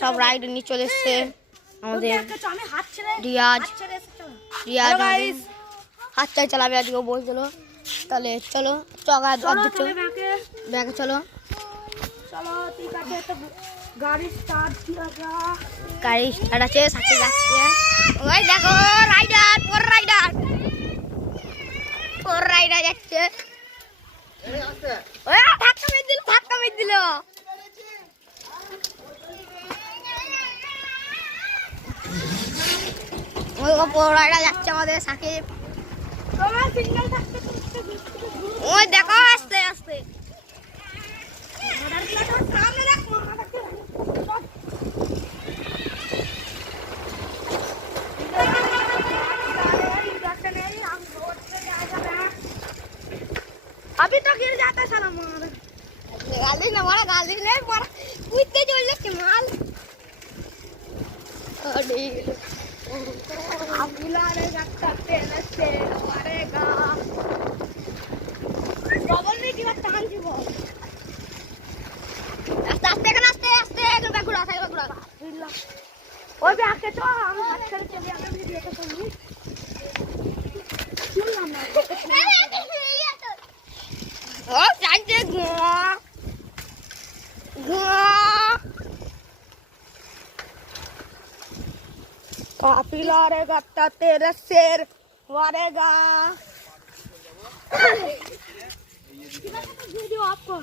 সব রাইড নিয়ে চলে এসছে আমাদের রিয়াজ হাত চাই চালাবে আজকে বলছিল। তাহলে চলো ব্যাগে চলো গাড়ি স্টার্ট আছে সাথে যাচ্ছে। ওই দেখো রাইডার যাচ্ছে। ধাক্কা মেরে দিল যাচ্ছে আমাদের সাকিব। ওই দেখো আস্তে আস্তে अभी तो गिर जाता है साला मार गाली ना मारा गाली नहीं मारा कूदते चल के माल अरे आप बुला रहे रखता तेरे से मारेगा बबल ने की बात टांग की बोल आस्ते आस्ते एक बैकुड़ा ओए भी आके तो हम हाथ कर चले आगे वीडियो को सुन सुन ना ओ जाते काफिला रहेगा तेरे शेर मारेगा वीडियो आपको